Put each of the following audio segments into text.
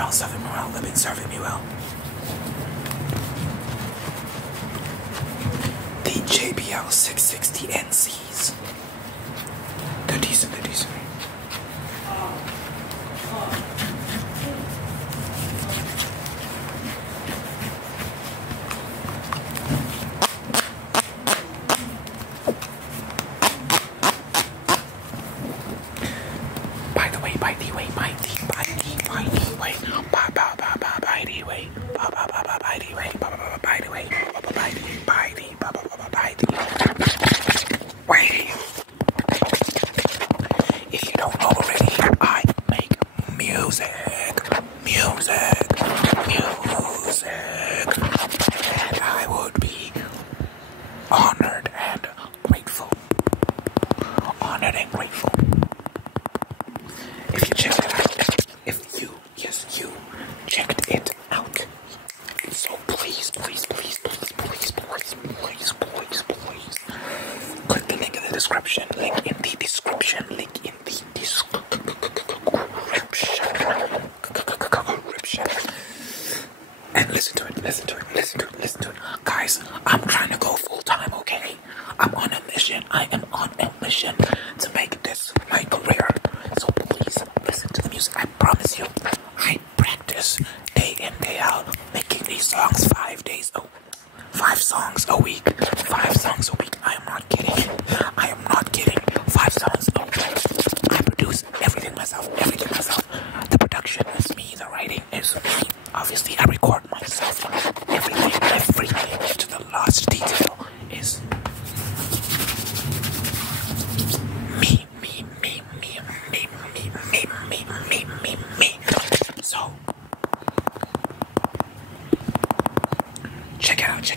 well, serving me well. They've been serving me well. The JBL 660 NCs. They're decent, they're decent. If you don't know already, I make music, and I would be honored and grateful. If you check it out, you checked it out. So please, click the link in the description. And listen to it. Guys, I'm trying to go full time, okay? I'm on a mission. I am on a mission to make this my career. So please listen to the music. I promise you, I practice day in, day out, making these songs 5 songs a week. 5 songs a week. I am not kidding. 5 songs a week. I produce everything myself. The production is me. The writing is me. Obviously, I record myself. Everything to the last detail is me. So check it out.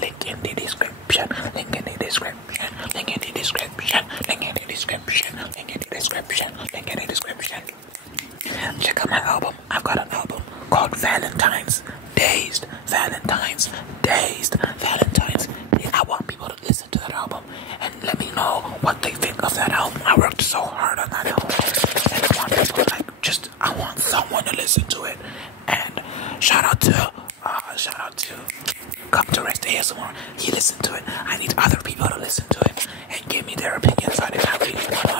Link in the description. Check out my album. I've got an album called Valentine's. Dazed. I want people to listen to that album and let me know what they think of that album. I worked so hard on that album, and I want someone to listen to it. And shout out to Come to Rest ASMR. He listened to it. I need other people to listen to it and give me their opinions on it. I really want to know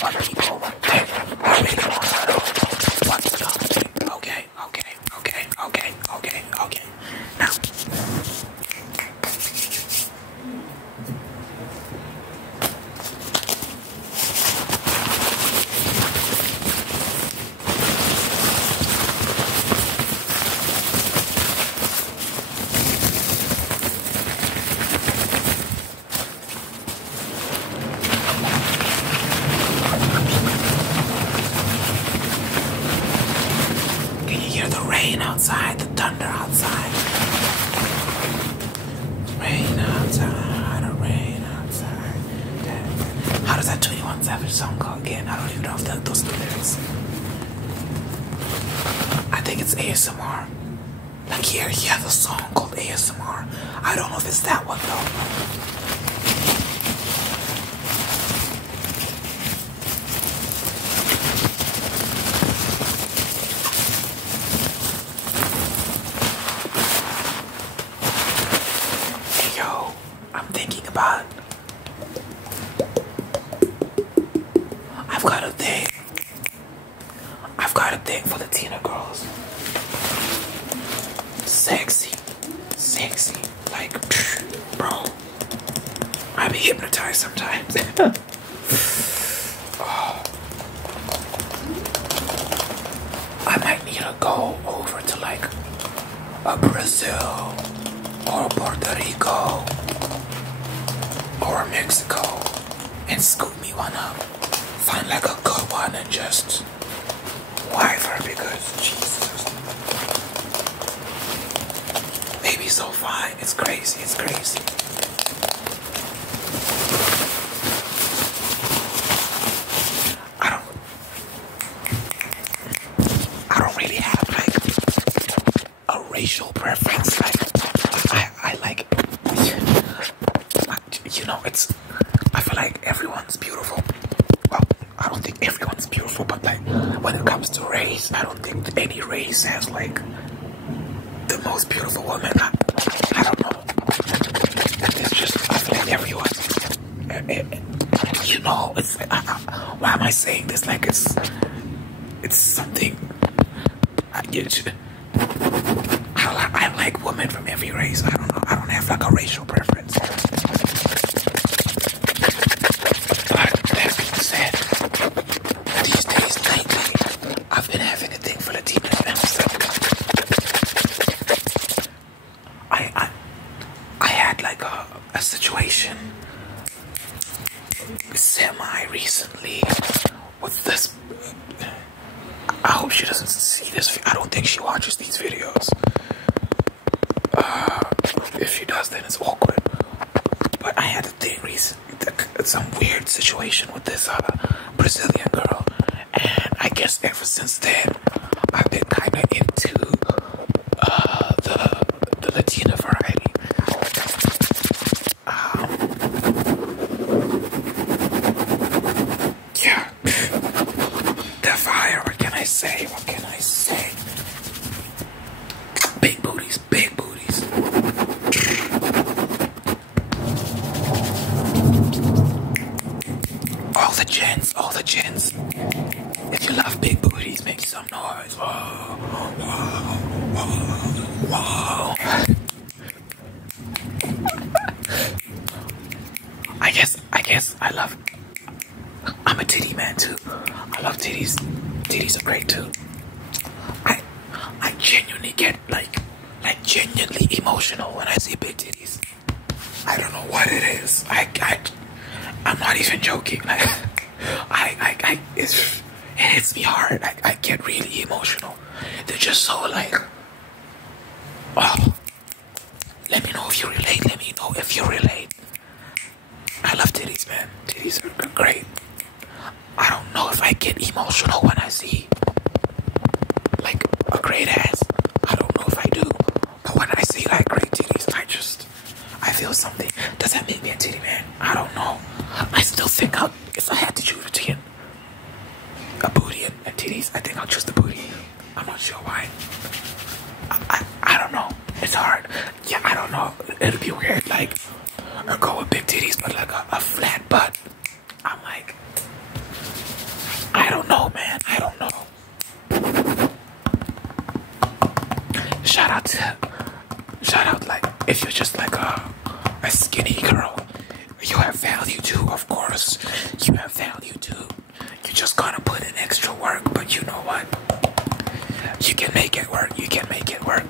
what people think. I really want to know what people think. Okay. Now, can you hear the rain outside, the thunder outside? Rain outside. How does that 21 Savage song go again? I don't even know if those are the lyrics. I think it's ASMR. Like here, he has a song called ASMR. I don't know if it's that one though. But I've got a thing for Latina girls. Sexy, like, bro, I be hypnotized sometimes. Oh. I might need to go over to like a Brazil or Puerto Rico or Mexico and scoop me one up. Find like a good one and just wife her because Jesus. Baby's so fine. It's crazy. I don't really have like a racial preference. Like I like, you know, I feel like everyone's beautiful. Well, I don't think everyone's beautiful, but like when it comes to race, I don't think says like the most beautiful woman. I don't know. It's just I feel like everyone. You know, it's like, why am I saying this? Like it's something. I like women from every race. I don't know. I don't have like a racial preference. But that being said, these days lately, I've been having a thing for Latinas. I had like a situation semi-recently with this. I hope she doesn't see this. I don't think she watches these videos. If she does, then it's awkward. But I had a thing recently, some weird situation with this Brazilian girl, and I guess ever since then, I've been kind of into the Latina variety. Yeah, they're fire. What can I say? What can I say? Big booties, big booties. All the gents. If you love big booties, make some noise. Whoa, whoa, whoa, whoa. I'm a titty man too. I love titties. Titties are great too. I genuinely get like genuinely emotional when I see big titties. I don't know what it is. I'm not even joking. Like it hits me hard. I get really emotional. They're just so like, oh, let me know if you relate. Let me know if you relate. I love titties, man. Titties are great. I don't know if I get emotional when I see like a great ass. I don't know if I do. But when I see like great titties, I feel something. Does that make me a titty man? I don't know. I still think if I had to choose between a booty and titties, I think I'll choose the booty. I'm not sure why. I don't know. It's hard. Yeah, I don't know. It'll be weird, like, I'll go with big titties, but like a flat butt. I'm like, I don't know, man. I don't know. Shout out, like, if you're just like a skinny girl, you have value too, of course. You have value too. You're just gonna put in extra work, but you know what? You can make it work. You can make it work.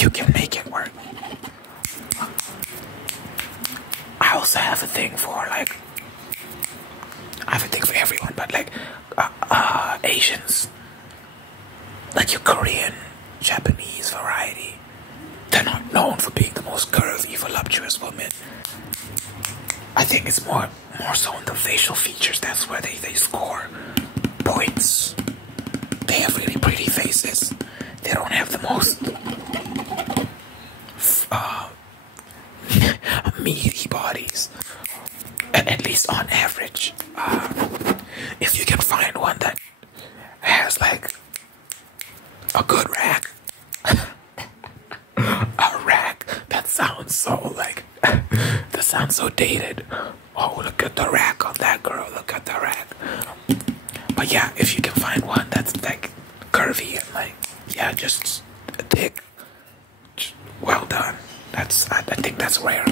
You can make it work. I also have a thing for like, I have a thing for everyone, but like Asians, like your Korean, Japanese variety, they're not known for being the most curvy, voluptuous women. I think it's more so in the facial features. That's where they score points. They have really pretty faces. They don't have the most meaty bodies, at least on average. If you can find one that has like a good rack, a rack, that sounds so like, that sounds so dated. Oh, look at the rack on that girl, look at the rack. But yeah, if you can find one that's like curvy and like, yeah, just thick, well done. I think that's rare.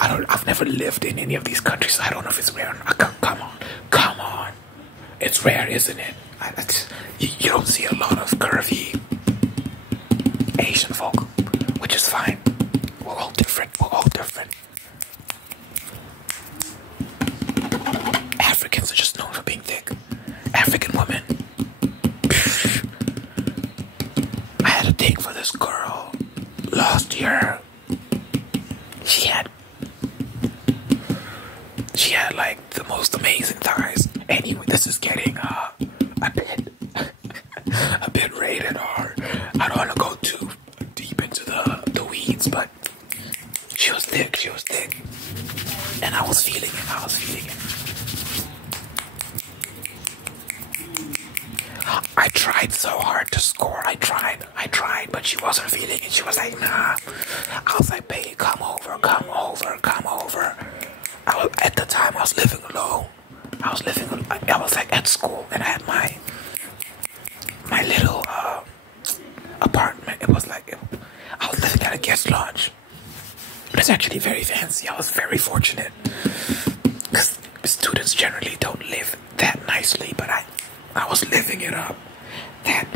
I've never lived in any of these countries, so I don't know if it's rare. Come on. It's rare, isn't it? You don't see a lot of curvy Asian folk, which is fine. We're all different. Africans are just known for being thick. African women. I had a thing for this girl last year. She had like the most amazing thighs. Anyway, this is getting a bit rated R. I don't want to go too deep into the weeds, but she was thick, and I was feeling it. tried so hard to score. I tried, but she wasn't feeling it. She was like, nah. I was like, babe, come over. At the time, I was living alone. I was like at school, and I had my little apartment. It was like, I was living at a guest lodge. It's actually very fancy. I was very fortunate, because students generally don't live that nicely, but I was living it up. That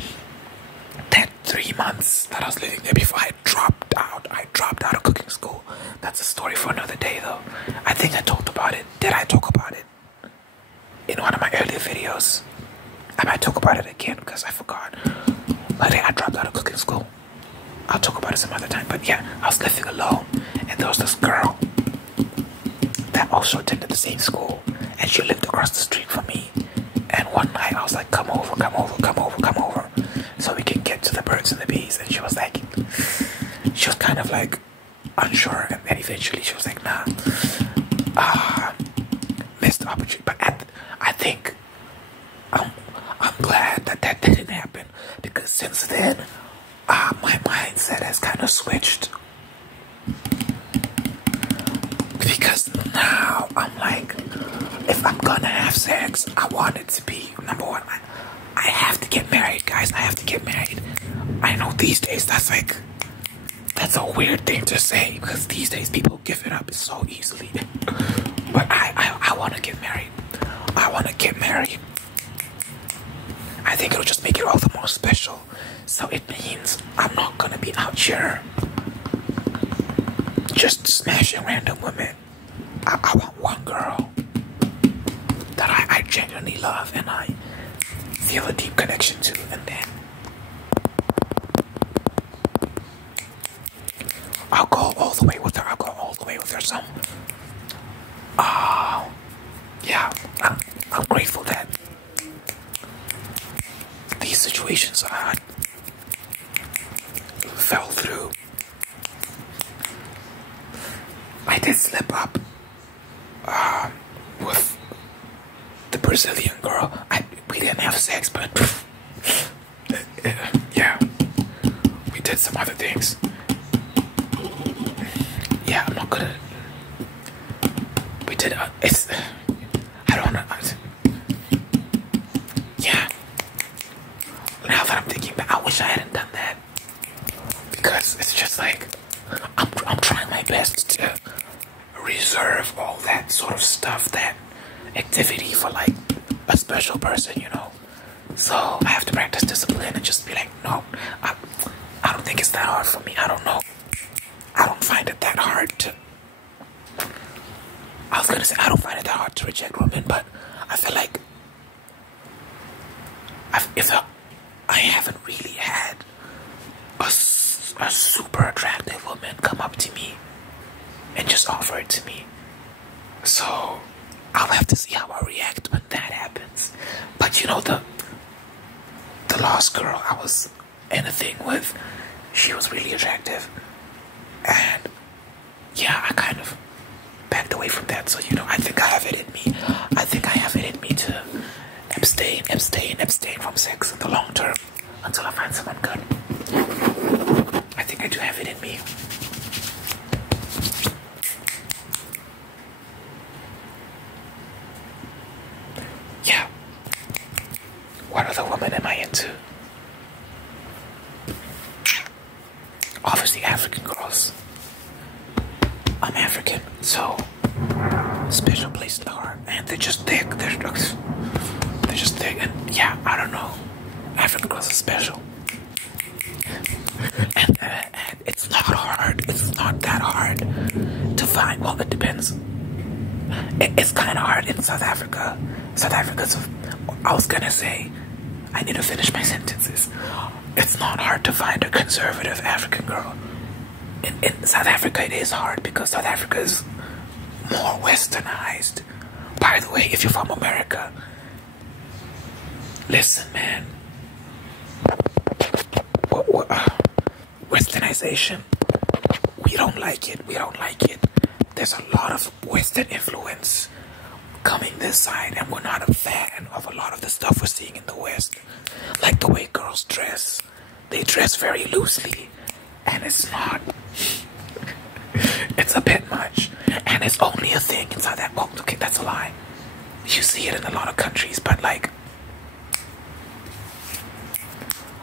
3 months that I was living there before I dropped out of cooking school. That's a story for another day, though. I think I talked about it. Did I talk about it in one of my earlier videos? I might talk about it again because I forgot. But I dropped out of cooking school. I'll talk about it some other time. But yeah, I was living alone, and there was this girl that also attended the same school, and she lived across the street from me. And one night I was like, come over, so we can get to the birds and the bees. And she was kind of like unsure, and then eventually she was like, nah, missed the opportunity. But I think I'm glad that didn't happen, because since then my mindset has kind of switched. Because now I'm like, if I'm gonna have sex, I want it to be, number one, I have to get married, guys. I have to get married. I know these days that's a weird thing to say, because these days people give it up so easily. But I want to get married. I think it'll just make it all the more special. So it means I'm not gonna be out here just smashing random women. I want one girl that I genuinely love and I feel a deep connection to, and then I'll go all the way with her. So, yeah, I'm grateful that these situations I fell through. I did slip up with the Brazilian girl. We didn't have sex, but yeah, we did some other things. Yeah, I'm not gonna. We did. I don't know. Yeah. Now that I'm thinking back, I wish I hadn't done that, because it's just like I'm trying my best to reserve all that sort of stuff, that activity, for like a special person, you know. So I have to practice discipline and just be like, no, I don't think it's that hard for me. I don't know. I don't find it that hard to. I was gonna say I don't find it that hard to reject women, but I feel like I haven't really had a super attractive woman come up to me and just offer it to me. So I'll have to see how I react when that happens. But you know, the last girl I was in a thing with, she was really attractive, and yeah, I kind of backed away from that. So you know, I think I have it in me. I think I have it in me to abstain from sex in the long term until I find someone good. I think I do have it in me. Yeah. What other woman am I into? Obviously African girls. I'm African, so special place in the heart. And they're just thick. They're just thick. And yeah, I don't know. African girls are special. And it's not hard. It's not that hard to find. Well, it depends. It's kind of hard in South Africa. I was gonna say, I need to finish my sentences. It's not hard to find a conservative African girl. In South Africa, it is hard because South Africa is more westernized. By the way, if you're from America, listen, man. Westernization, we don't like it. There's a lot of Western influence coming this side, and we're not a fan of a lot of the stuff we're seeing in the West. Like the way girls dress. They dress very loosely, and it's not. It's a bit much, and it's only a thing inside that. Oh, okay, that's a lie. You see it in a lot of countries, but like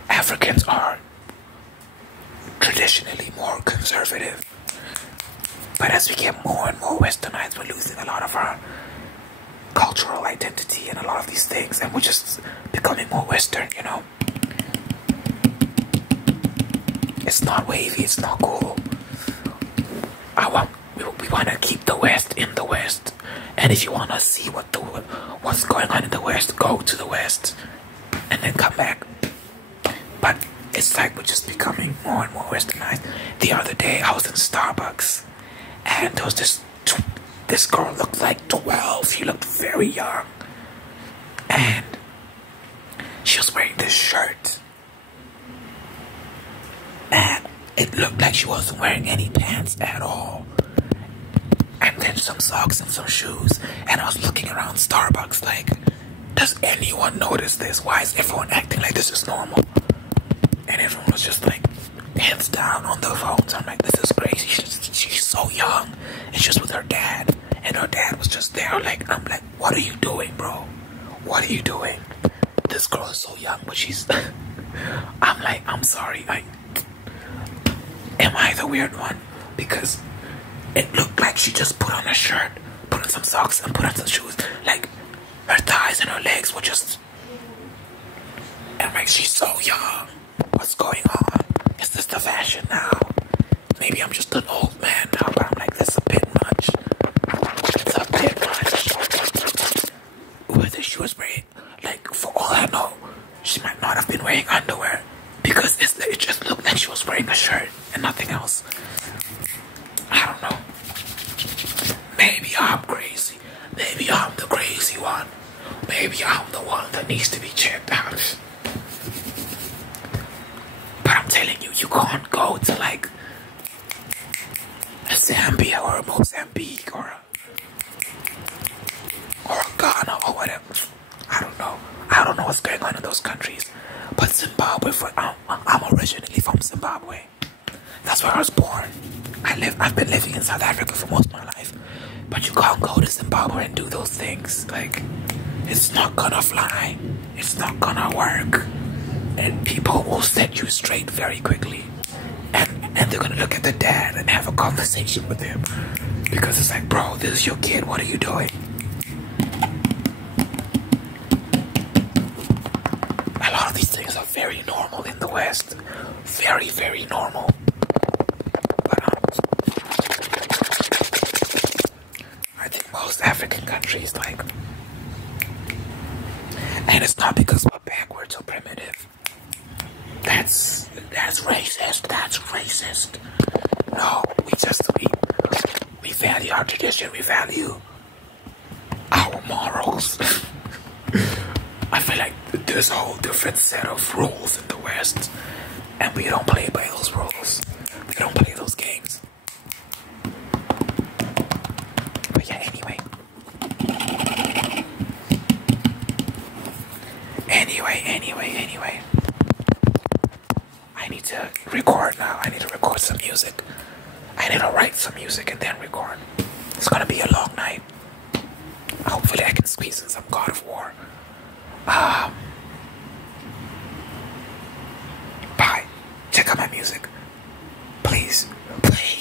Africans are traditionally more conservative. But as we get more and more westernized, we're losing a lot of our cultural identity and a lot of these things, and we're just becoming more Western, you know? It's not wavy, it's not cool. We want to keep the West in the West. And if you want to see what's going on in the West, go to the West and then come back. But it's like we're just becoming more and more westernized. The other day I was in Starbucks, and there was this girl looked like 12. She looked very young, and she was wearing this shirt, and it looked like she wasn't wearing any pants at all, and then some socks and some shoes. And I was looking around Starbucks like, does anyone notice this? Why is everyone acting like this is normal? And everyone was just like hands down on their phones. I'm like, this is crazy. She's so young, and she's with her dad, and her dad was just there. Like, I'm like, what are you doing, bro? What are you doing? This girl is so young, but she's. I'm like, I'm sorry. Am I the weird one? Because it looked like she just put on a shirt, put on some socks, and put on some shoes. Like, her thighs and her legs were just. And like, she's so young. What's going on? Is this the fashion now? Maybe I'm just an old man now, but I'm like, this is a bit much. It's a bit much. Whether she was wearing, like, for all I know, she might not have been wearing underwear, because it just looked like she was wearing a shirt and nothing else. I don't know. Maybe I'm crazy. Maybe I'm the crazy one. Maybe I'm the one that needs to be checked out. But I'm telling you, you can't go to like a Zambia or a Mozambique or Ghana or whatever. I don't know. I don't know what's going on in those countries. But Zimbabwe, I'm originally from Zimbabwe. That's where I was born. I've been living in South Africa for most of my life. But you can't go to Zimbabwe and do those things. Like, it's not gonna fly. It's not gonna work. And people will set you straight very quickly. And they're gonna look at the dad and have a conversation with him. Because it's like, bro, this is your kid, what are you doing? A lot of these things are very normal in the West. Very, very normal. But I think most African countries, like, and it's not because we're backwards or primitive. That's racist. That's racist. No, we value our tradition. We value our morals. I feel like there's a whole different set of rules in the West, and we don't play by those rules. We don't play those games. But yeah, anyway. I need to record now. I need to record some music. I need to write some music and then record. It's gonna be a long night. Hopefully I can squeeze in some God of War. Bye. Check out my music. Please. Please.